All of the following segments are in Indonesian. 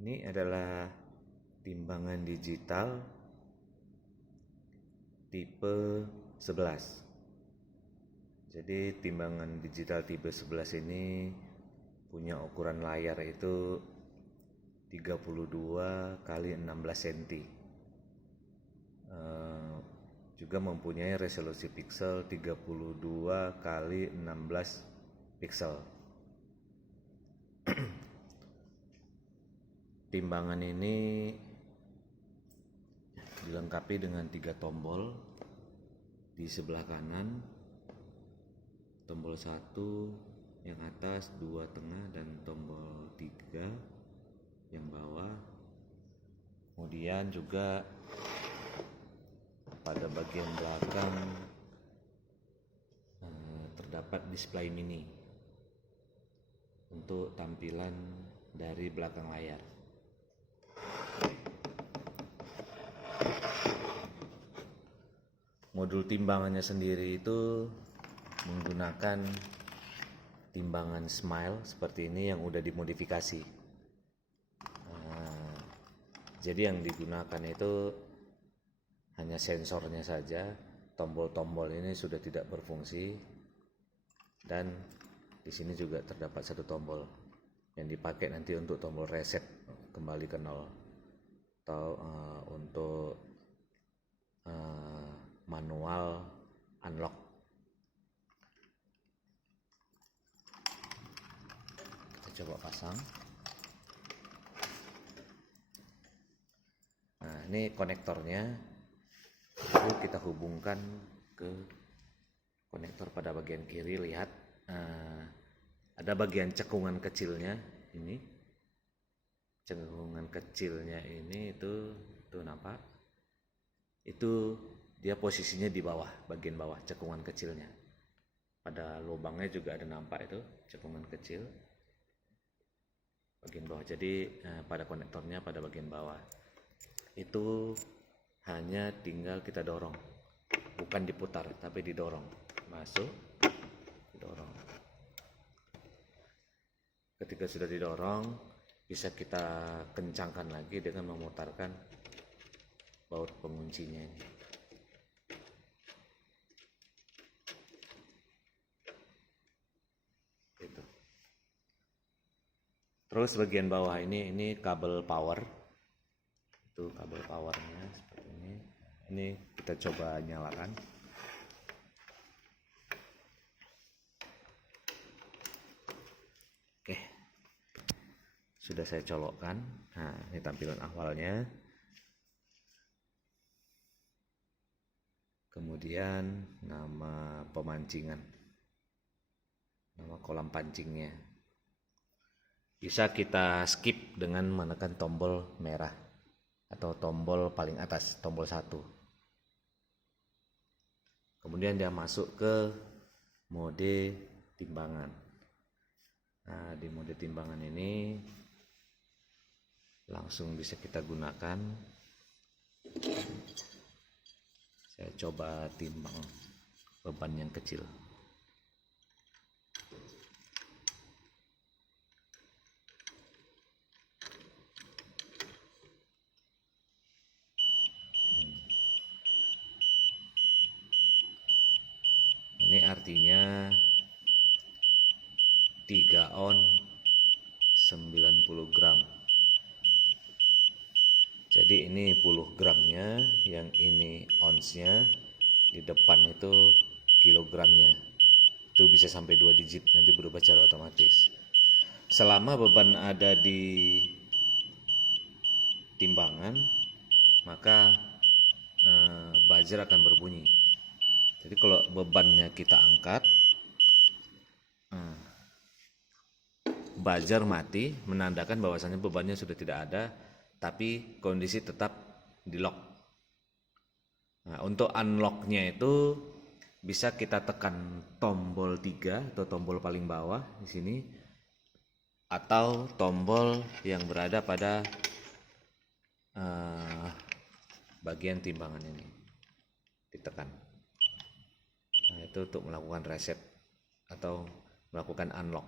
Ini adalah timbangan digital tipe 11. Jadi timbangan digital tipe 11 ini punya ukuran layar itu 32 kali 16 cm. Juga mempunyai resolusi pixel 32 kali 16 pixel. Timbangan ini dilengkapi dengan 3 tombol di sebelah kanan, tombol 1 yang atas, 2 tengah, dan tombol 3 yang bawah. Kemudian juga pada bagian belakang terdapat display mini untuk tampilan dari belakang layar. Modul timbangannya sendiri itu menggunakan timbangan Smile seperti ini yang udah dimodifikasi. Jadi yang digunakan itu hanya sensornya saja, tombol-tombol ini sudah tidak berfungsi, dan di sini juga terdapat satu tombol yang dipakai nanti untuk tombol reset kembali ke nol atau untuk manual unlock. Kita coba pasang. Nah, ini konektornya, lalu kita hubungkan ke konektor pada bagian kiri. Lihat, ada bagian cekungan kecilnya. Ini cekungan kecilnya ini itu nampak, itu dia posisinya di bawah, bagian bawah cekungan kecilnya. Pada lubangnya juga ada nampak itu cekungan kecil bagian bawah. Jadi pada konektornya pada bagian bawah itu hanya tinggal kita dorong, bukan diputar tapi didorong, masuk, didorong. Ketika sudah didorong, bisa kita kencangkan lagi dengan memutarkan baut penguncinya ini. Itu. Terus bagian bawah ini kabel power. Itu kabel powernya seperti ini. Ini kita coba nyalakan. Oke, sudah saya colokkan. Nah, ini tampilan awalnya. Kemudian nama pemancingan, nama kolam pancingnya. Bisa kita skip dengan menekan tombol merah atau tombol paling atas, tombol 1. Kemudian dia masuk ke mode timbangan. Nah, di mode timbangan ini langsung bisa kita gunakan. Saya coba timbang beban yang kecil. Ini artinya 3 on 90 gram. Jadi ini puluh gramnya, yang ini onsnya, di depan itu kilogramnya. Itu bisa sampai 2 digit, nanti berubah secara otomatis. Selama beban ada di timbangan, maka buzzer akan berbunyi. Jadi kalau bebannya kita angkat, buzzer mati, menandakan bahwasannya bebannya sudah tidak ada, tapi kondisi tetap di lock. Nah, untuk unlocknya itu bisa kita tekan tombol 3 atau tombol paling bawah di sini, atau tombol yang berada pada bagian timbangan ini ditekan. Nah, itu untuk melakukan reset atau melakukan unlock.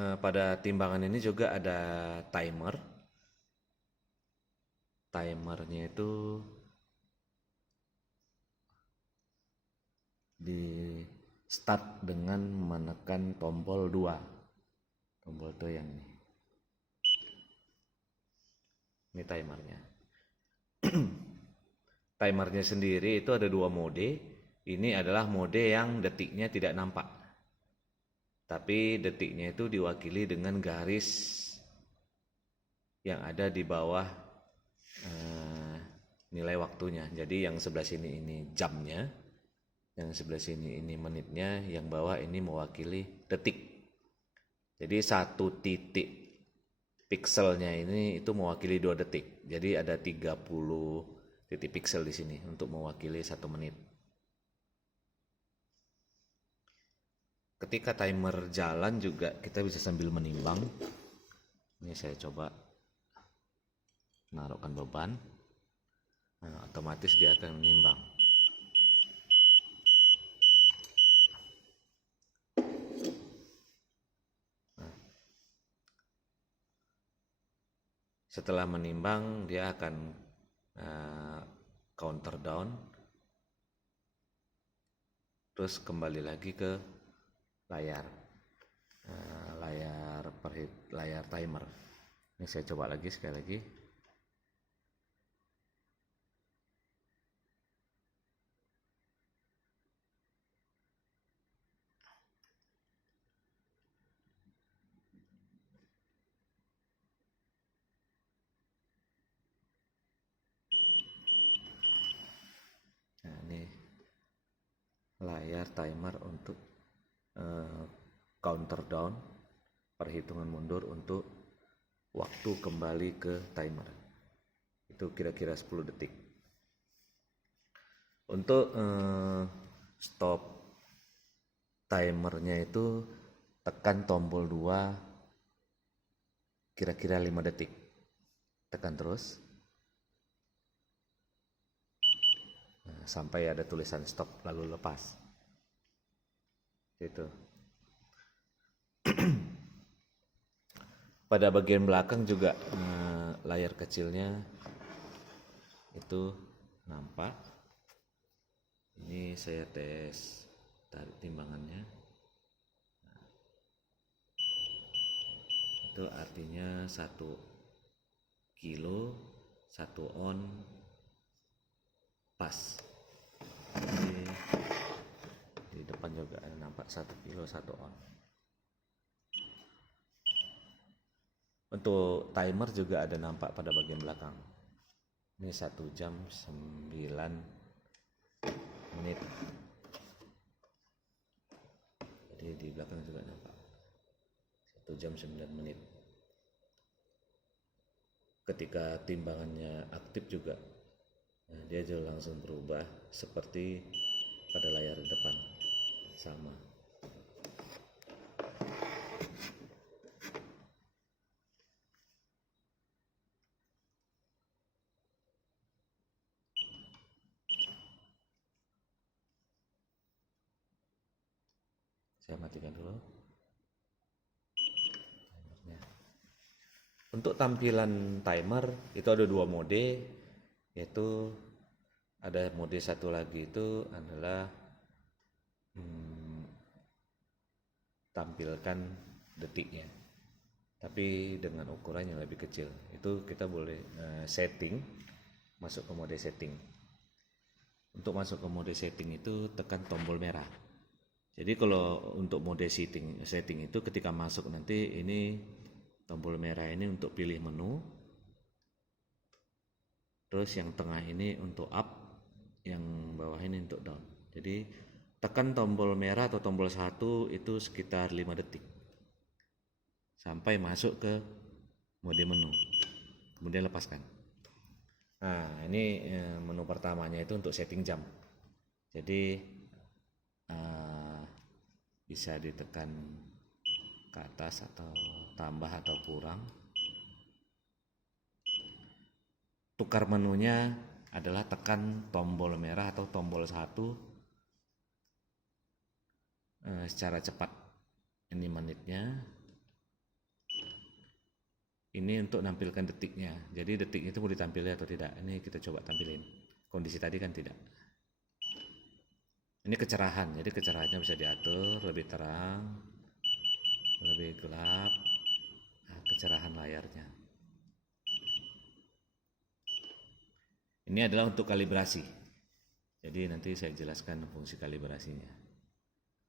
pada timbangan ini juga ada timer. Timernya itu di start dengan menekan tombol 2. Tombol itu yang ini. Ini timernya. Timernya sendiri itu ada 2 mode. Ini adalah mode yang detiknya tidak nampak. Tapi detiknya itu diwakili dengan garis yang ada di bawah nilai waktunya. Jadi yang sebelah sini ini jamnya, yang sebelah sini ini menitnya, yang bawah ini mewakili detik. Jadi 1 titik pikselnya ini itu mewakili 2 detik. Jadi ada 30 titik piksel di sini untuk mewakili 1 menit. Ketika timer jalan juga kita bisa sambil menimbang. Ini saya coba menaruhkan beban. Nah, otomatis dia akan menimbang. Nah, setelah menimbang dia akan counter down, terus kembali lagi ke layar layar timer. Ini saya coba lagi sekali lagi. Nah, ini layar timer untuk counter down, perhitungan mundur untuk waktu kembali ke timer. Itu kira-kira 10 detik. Untuk stop timernya itu tekan tombol 2 kira-kira 5 detik. Tekan terus sampai ada tulisan stop lalu lepas. Itu. Pada bagian belakang juga layar kecilnya itu nampak. Ini saya tes tarik timbangannya. Itu artinya 1 kilo 1 on pas. Di depan juga ada nampak 1 kilo 1 on. Untuk timer juga ada nampak pada bagian belakang. Ini 1 jam 9 menit. Jadi di belakang juga nampak 1 jam 9 menit. Ketika timbangannya aktif juga, nah, dia juga langsung berubah seperti pada layar depan. Sama. Saya matikan dulu. Untuk tampilan timer itu ada 2 mode, yaitu ada mode satu lagi itu adalah tampilkan detiknya, tapi dengan ukuran yang lebih kecil. Itu kita boleh setting, masuk ke mode setting. Untuk masuk ke mode setting itu tekan tombol merah. Jadi kalau untuk mode setting itu ketika masuk nanti ini tombol merah ini untuk pilih menu, terus yang tengah ini untuk up, yang bawah ini untuk down. Jadi tekan tombol merah atau tombol 1 itu sekitar 5 detik sampai masuk ke mode menu, kemudian lepaskan. Nah, ini menu pertamanya itu untuk setting jam. Jadi bisa ditekan ke atas atau tambah atau kurang. Tukar menunya adalah tekan tombol merah atau tombol 1 secara cepat. Ini menitnya, Ini untuk nampilkan detiknya. Jadi detiknya itu mau ditampilkan atau tidak. Ini kita coba tampilin. Kondisi tadi kan tidak. Ini kecerahan. Jadi kecerahannya bisa diatur lebih terang, lebih gelap. Nah, kecerahan layarnya. Ini adalah untuk kalibrasi. Jadi nanti saya jelaskan fungsi kalibrasinya.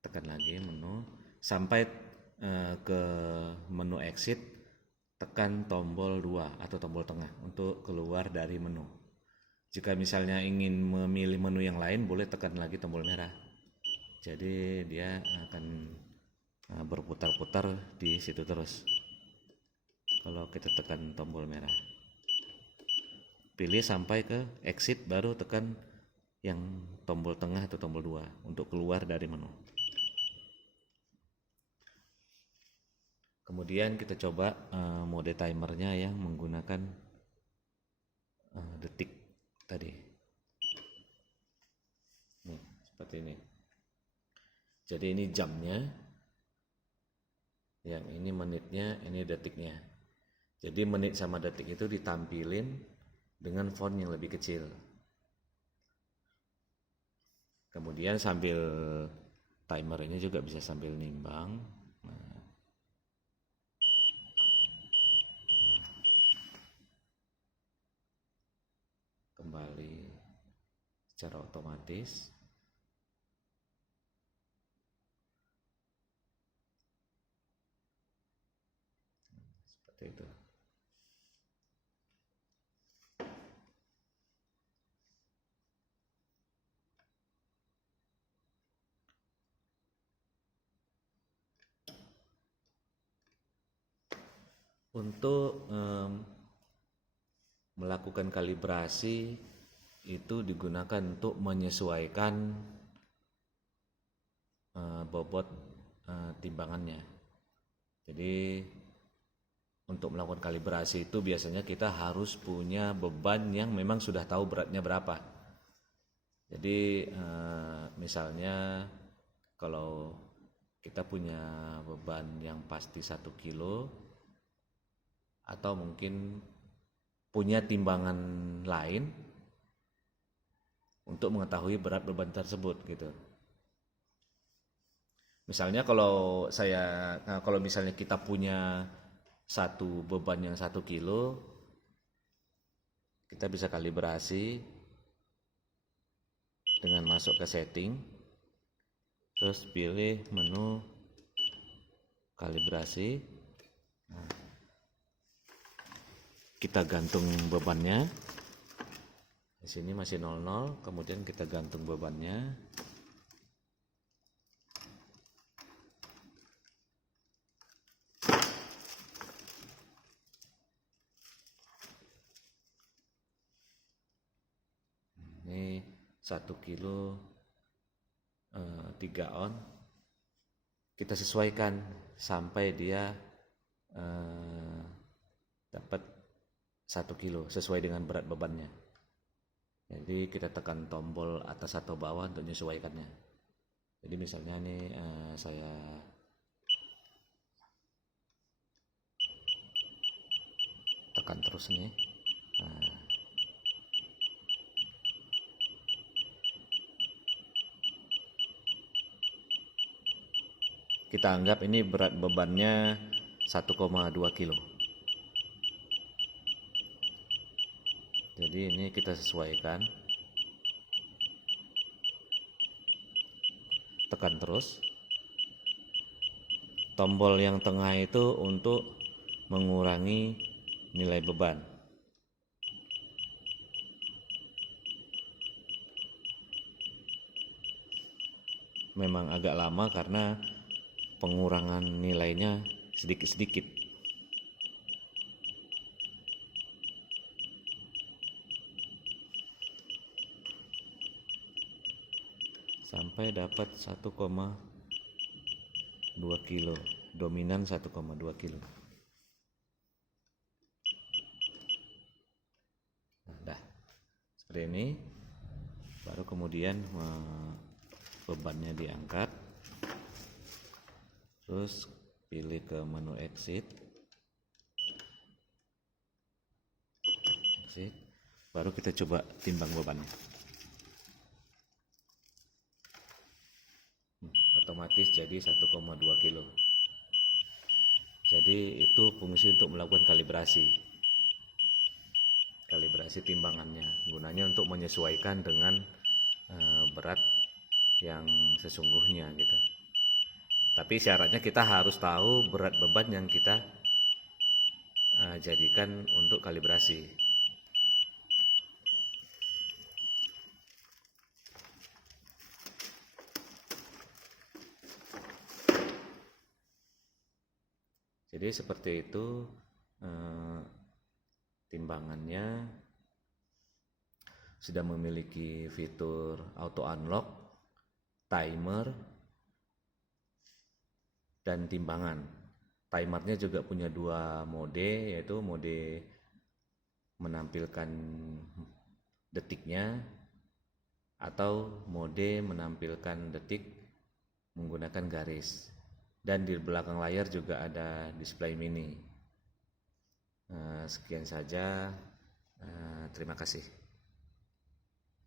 Tekan lagi menu sampai ke menu exit, tekan tombol 2 atau tombol tengah untuk keluar dari menu. Jika misalnya ingin memilih menu yang lain, boleh tekan lagi tombol merah. Jadi dia akan berputar-putar di situ terus. Kalau kita tekan tombol merah, pilih sampai ke exit, baru tekan yang tombol tengah atau tombol 2 untuk keluar dari menu. Kemudian kita coba mode timernya yang menggunakan detik tadi. Nih, seperti ini. Jadi ini jamnya, yang ini menitnya, ini detiknya. Jadi menit sama detik itu ditampilin dengan font yang lebih kecil. Kemudian sambil timer ini juga bisa sambil nimbang. Kembali secara otomatis. Seperti itu. Untuk melakukan kalibrasi itu digunakan untuk menyesuaikan bobot timbangannya. Jadi untuk melakukan kalibrasi itu biasanya kita harus punya beban yang memang sudah tahu beratnya berapa. Jadi misalnya kalau kita punya beban yang pasti 1 kilo, atau mungkin punya timbangan lain untuk mengetahui berat beban tersebut gitu. Misalnya kalau misalnya kita punya satu beban yang 1 kilo, kita bisa kalibrasi dengan masuk ke setting, terus pilih menu kalibrasi. Nah, kita gantung bebannya. Di sini masih 00, kemudian kita gantung bebannya. Ini 1 kilo 3 on. Kita sesuaikan sampai dia dapat 1 kilo sesuai dengan berat bebannya. Jadi kita tekan tombol atas atau bawah untuk menyesuaikannya. Jadi misalnya ini saya tekan terus nih. Kita anggap ini berat bebannya 1,2 kilo. Jadi ini kita sesuaikan. Tekan terus. Tombol yang tengah itu untuk mengurangi nilai beban. Memang agak lama karena pengurangan nilainya sedikit-sedikit. Sampai dapat 1,2 kilo, dominan 1,2 kilo. Nah, dah seperti ini. Baru kemudian bebannya diangkat, terus pilih ke menu exit, Asik. Baru kita coba timbang bebannya. Otomatis jadi 1,2 kilo. Jadi itu fungsi untuk melakukan kalibrasi timbangannya, gunanya untuk menyesuaikan dengan berat yang sesungguhnya gitu. Tapi syaratnya kita harus tahu berat beban yang kita jadikan untuk kalibrasi. Jadi seperti itu timbangannya sudah memiliki fitur auto unlock, timer, dan timbangan. Timernya juga punya 2 mode, yaitu mode menampilkan detiknya atau mode menampilkan detik menggunakan garis. Dan di belakang layar juga ada display mini. Sekian saja, terima kasih.